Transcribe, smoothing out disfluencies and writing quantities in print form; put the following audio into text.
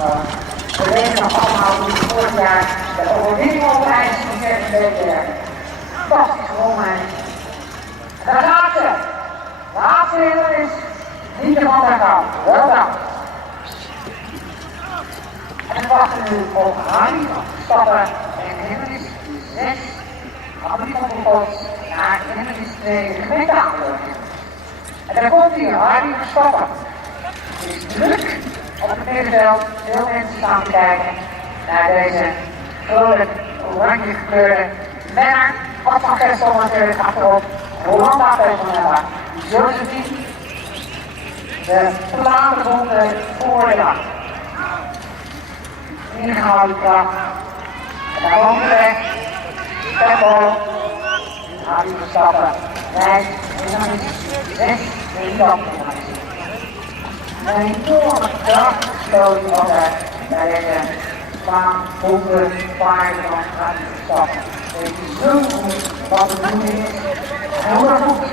We weten nog allemaal hoe het vorig jaar de overwinning op de ijs van Kerkenbeek. Fantastisch gewonnen. En daar gaat ze. De laatste winnaar is Nieke van der Kamp. Wel dan. En we wachten nu op Harry Stappen en hindernis 6. Annelies van der Bos naar hindernis 2 de gemeente Apeldoorn. En daar komt hij, Harry Stappen. Het is druk op het middenveld. Veel mensen staan te kijken naar deze vrolijk oranje gekleurde winnaar. Ad van Gestel natuurlijk achterop. Rolanda Pegelnella. Josephine. De verlaten bonden voor de wacht. Ingehouden kracht. En daar komt de weg. Tempo. Harry Stappen. Rijdt. En dan is 6 de kant. Een enorme kracht gesloten altijd bij deze baan, boeken, paarden van Harry Stappen. Het is zo goed wat de bedoeling is. En hoe dat moet.